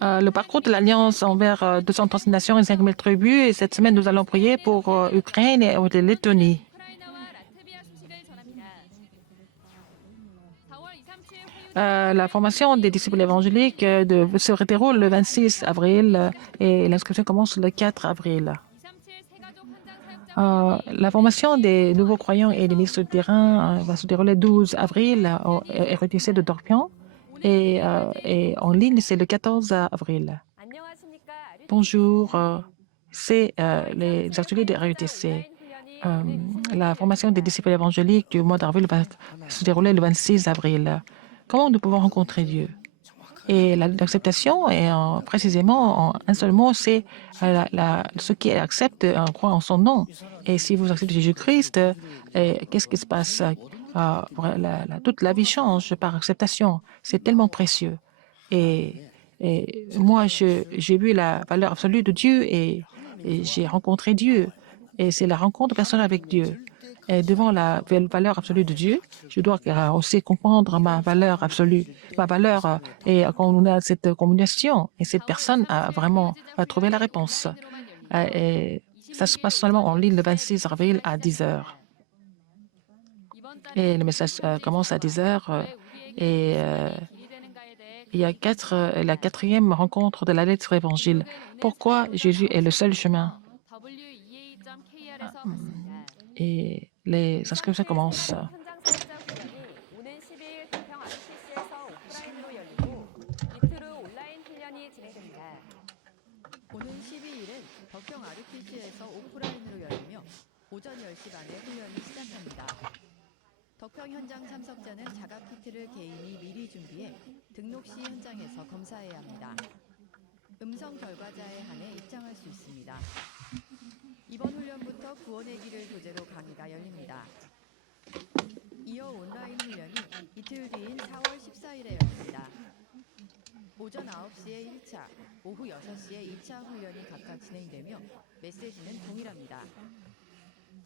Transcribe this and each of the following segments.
le parcours de l'Alliance envers 230 nations et 5 000 tribus. Et cette semaine, nous allons prier pour Ukraine et de Lettonie. La formation des disciples évangéliques se déroule le 26 avril et l'inscription commence le 4 avril. La formation des nouveaux croyants et des ministres de terrain va se dérouler le 12 avril au RETC de Dorpion et en ligne, c'est le 14 avril. Bonjour, c'est les ateliers de RETC. La formation des disciples évangéliques du mois d'avril va se dérouler le 26 avril. Comment nous pouvons rencontrer Dieu? Et l'acceptation est précisément en un seul mot, c'est ceux qui acceptent croient en son nom. Et si vous acceptez Jésus-Christ, qu'est-ce qui se passe? Toute la vie change par acceptation. C'est tellement précieux. Et moi, j'ai vu la valeur absolue de Dieu et j'ai rencontré Dieu. Et c'est la rencontre personnelle avec Dieu. Et devant la valeur absolue de Dieu, je dois aussi comprendre ma valeur absolue, ma valeur. Et quand on a cette combinaison, et cette personne a vraiment trouvé la réponse. Et ça se passe seulement en ligne le 26 avril à 10 heures. Et le message commence à 10 heures. Et il y a la quatrième rencontre de la lettre évangile. Pourquoi Jésus est le seul chemin? Et les inscriptions commencent. 오는 12일은 덕평 RPG에서 오프라인으로 열리며 오전 10시 반에 훈련이 시작합니다. 덕평 현장 참석자는 자가 키트를 개인이 미리 준비해 등록 시 현장에서 검사해야 합니다. 음성 결과자에 한해 입장할 수 있습니다. 이번 훈련부터 구원의 길을 소재로 강의가 열립니다. 이어 온라인 훈련이 이틀 뒤인 4월 14일에 열립니다. 오전 9시에 1차, 오후 6시에 2차 훈련이 각각 진행되며 메시지는 동일합니다.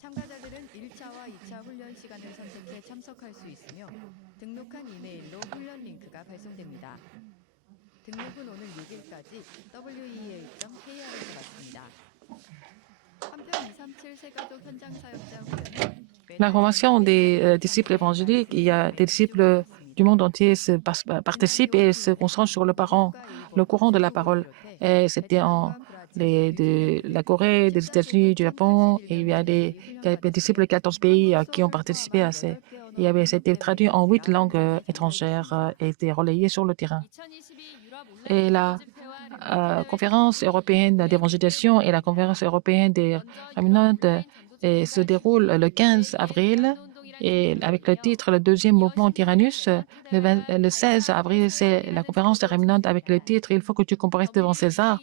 참가자들은 1차와 2차 훈련 시간을 선택해 참석할 수 있으며 등록한 이메일로 훈련 링크가 발송됩니다. 등록은 오늘 6일까지 wea.kr에서 받습니다. 한편 237 세가족 현장 사역자 훈련은 La formation des disciples évangéliques, il y a des disciples du monde entier participent et se concentrent sur le courant de la parole. Et c'était de la Corée, des États-Unis, du Japon, et il y a des disciples de 14 pays qui ont participé à ces. C'était traduit en 8 langues étrangères et été relayé sur le terrain. Et la conférence européenne d'évangélisation et la conférence européenne des Remnants se déroulent le 15 avril et avec le titre Le deuxième mouvement Tyrannus. Le 16 avril, c'est la conférence des Remnants avec le titre Il faut que tu comparaisses devant César.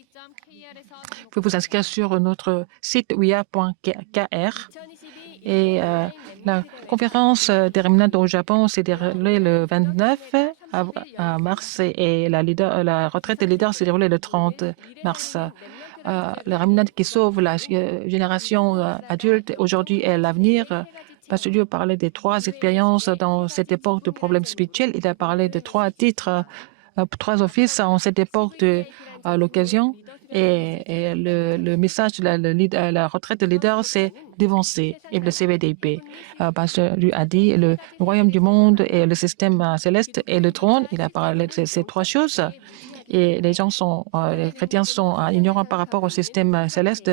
Vous pouvez vous inscrire sur notre site wea.kr. Et la conférence des Remnants au Japon s'est déroulée le 29 mars et la retraite des leaders s'est déroulée le 30 mars. Le Remnant qui sauve la génération adulte aujourd'hui et l'avenir. Pasteur Dieu parlait des 3 expériences dans cette époque de problèmes spirituels. Il a parlé de 3 titres, 3 offices en cette époque de l'occasion. Et le message de la retraite de leader, c'est d'avancer et le CVDP. Pasteur Dieu a dit le royaume du monde et le système céleste et le trône. Il a parlé de ces 3 choses. Et les chrétiens sont ignorants par rapport au système céleste.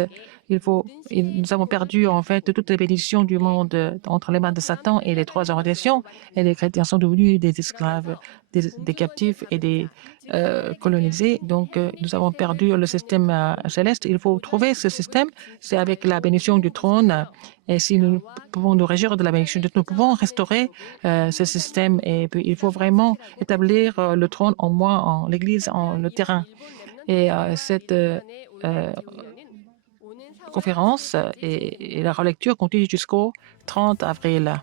Nous avons perdu en fait toutes les bénédictions du monde entre les mains de Satan et les 3 orientations. Et les chrétiens sont devenus des esclaves, des captifs et des colonisés. Donc, nous avons perdu le système céleste. Il faut trouver ce système. C'est avec la bénédiction du trône. Et si nous pouvons nous réjouir de la bénédiction de Dieu, nous pouvons restaurer ce système. Et puis, il faut vraiment établir le trône en moi, en l'Église, en le terrain. Et cette conférence et la relecture continue jusqu'au 30 avril.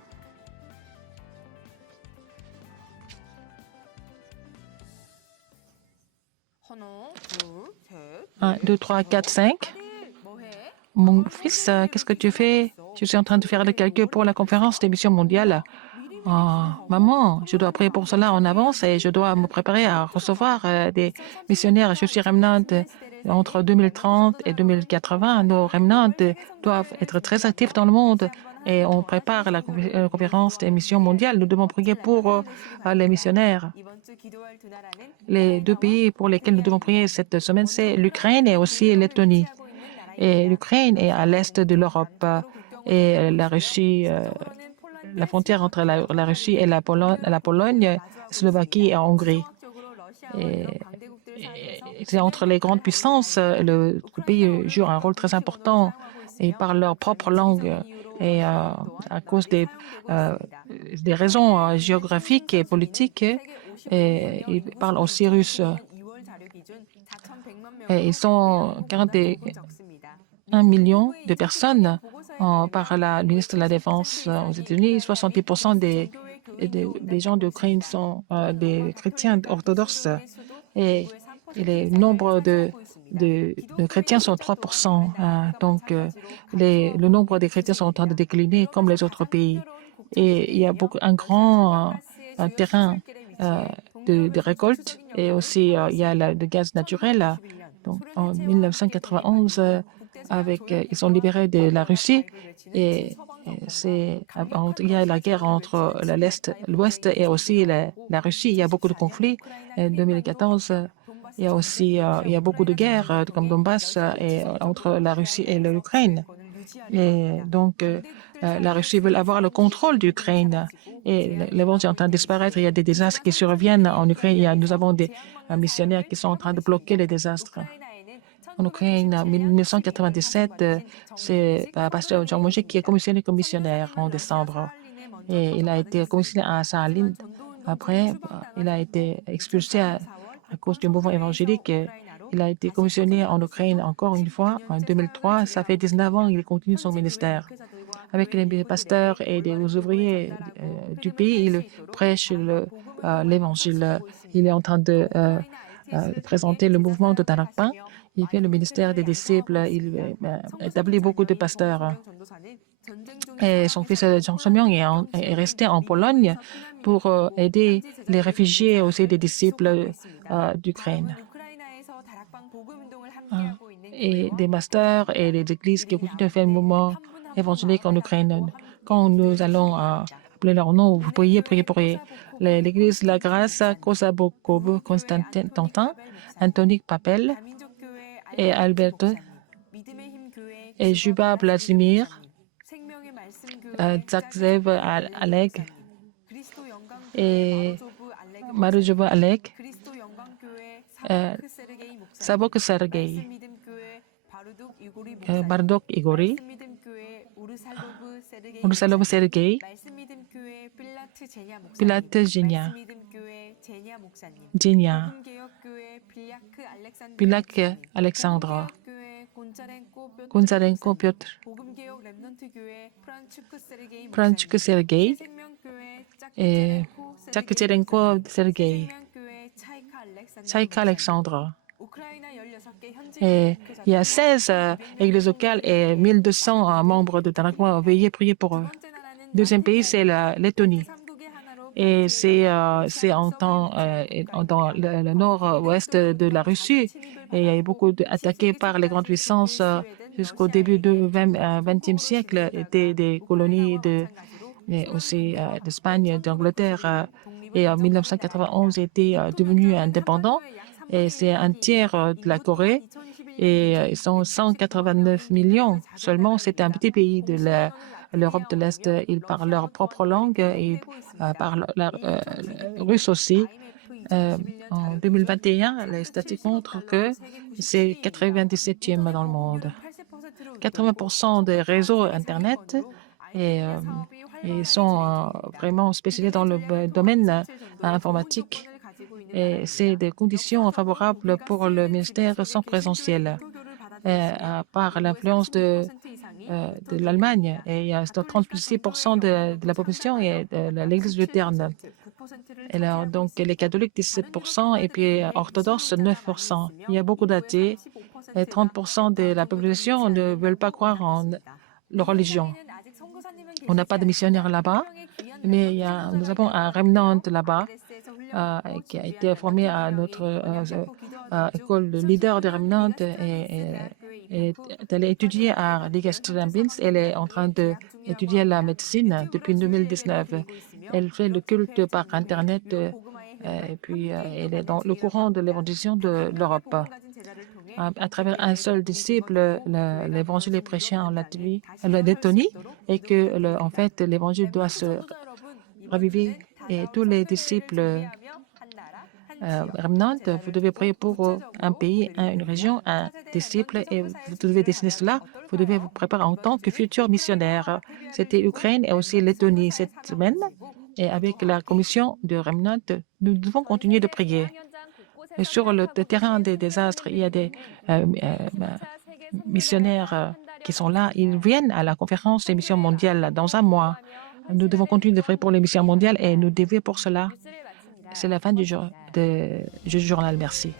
1, 2, 3, 4, 5. Mon fils, qu'est-ce que tu fais? Je suis en train de faire le calcul pour la conférence des missions mondiales. Maman, je dois prier pour cela en avance et je dois me préparer à recevoir des missionnaires. Je suis remnant entre 2030 et 2080. Nos remnants doivent être très actifs dans le monde et on prépare la conférence des missions mondiales. Nous devons prier pour les missionnaires. Les deux pays pour lesquels nous devons prier cette semaine, c'est l'Ukraine et aussi Lettonie. Et l'Ukraine est à l'est de l'Europe et la Russie, la frontière entre la Russie et la Pologne, Slovaquie et Hongrie. Et c'est entre les grandes puissances, le pays joue un rôle très important et parle leur propre langue. Et à cause des raisons géographiques et politiques, et ils parlent aussi russe. Et ils sont 41 millions de personnes par la ministre de la Défense aux États-Unis. 70% des gens d'Ukraine sont des chrétiens orthodoxes et le nombre de chrétiens sont 3%. Donc, le nombre de chrétiens sont en train de décliner comme les autres pays. Et il y a un grand terrain de récolte et aussi il y a le gaz naturel. Donc, en 1991, ils sont libérés de la Russie et il y a la guerre entre l'Ouest et aussi la Russie. Il y a beaucoup de conflits. En 2014, il y a beaucoup de guerres comme Donbass entre la Russie et l'Ukraine. Et donc, la Russie veut avoir le contrôle d'Ukraine et le monde est en train de disparaître. Il y a des désastres qui surviennent en Ukraine. Nous avons des missionnaires qui sont en train de bloquer les désastres. En Ukraine, en 1997, c'est pasteur Jean Monget qui est commissionné comme missionnaire en décembre. Et il a été commissionné à Sahaline. Après, il a été expulsé à cause du mouvement évangélique. Il a été commissionné en Ukraine encore une fois en 2003. Ça fait 19 ans qu'il continue son ministère. Avec les pasteurs et les ouvriers du pays, il prêche l'évangile. Il est en train de présenter le mouvement de Tarakpan. Il fait le ministère des disciples. Il établit beaucoup de pasteurs. Et son fils Jean Somyong est resté en Pologne pour aider les réfugiés aussi des disciples d'Ukraine. Et des pasteurs et des églises qui continuent de faire le mouvement évangélique en Ukraine. Quand nous allons appeler leur nom, vous pourriez prier pour l'église La Grâce, Kosabokov, Constantin Tantin, Antonique Papel et Alberto et Juba Vladimir, Zakzev Alek et Marujova Alek, Sabok Sergei, Bardok Igori, Urusalov Sergei, Pilat Genia, Pilak Alexandra, Gonzarenko Piotr, Pranchuk Sergei et Tchakcherenko Sergei, Tchaïka Alexandra. Et il y a 16 églises locales et 1200 membres de Tarakpan. Veuillez prier pour eux. Deuxième pays, c'est la Lettonie. Et c'est dans le nord-ouest de la Russie. Et il y a eu beaucoup d'attaqués par les grandes puissances jusqu'au début du XXe siècle. Étaient des colonies mais aussi d'Espagne, d'Angleterre. Et en 1991, était devenu indépendant. Et c'est un tiers de la Corée. Et ils sont 189 millions seulement. C'est un petit pays de l'Europe de l'Est. Ils parlent leur propre langue et ils parlent russe aussi. En 2021, les statistiques montrent que c'est 97e dans le monde. 80% des réseaux Internet ils sont vraiment spécialisés dans le domaine informatique. Et c'est des conditions favorables pour le ministère sans présentiel, par l'influence de l'Allemagne. Et il y a 36% de la population et de l'Église lutherne. Alors, donc, les catholiques, 17%, et puis orthodoxes, 9%. Il y a beaucoup d'athées, et 30% de la population ne veulent pas croire en la religion. On n'a pas de missionnaires là-bas, Mais nous avons un remnant là-bas qui a été formé à notre école de leader de remnant et est allée étudier à Liga Students. Elle est en train d'étudier la médecine depuis 2019. Elle fait le culte par Internet et puis elle est dans le courant de l'évangélisation de l'Europe. À travers un seul disciple, l'évangile est prêché en Lettonie et que, en fait, l'évangile doit se raviver. Et tous les disciples remnant, vous devez prier pour un pays, une région, un disciple et vous devez dessiner cela. Vous devez vous préparer en tant que futur missionnaire. C'était Ukraine et aussi Lettonie cette semaine. Et avec la commission de remnant, nous devons continuer de prier. Et sur le terrain des désastres, il y a des missionnaires qui sont là. Ils viennent à la conférence des missions mondiales dans un mois. Nous devons continuer de prier pour les missions mondiales et nous devons pour cela. C'est la fin du journal. Merci.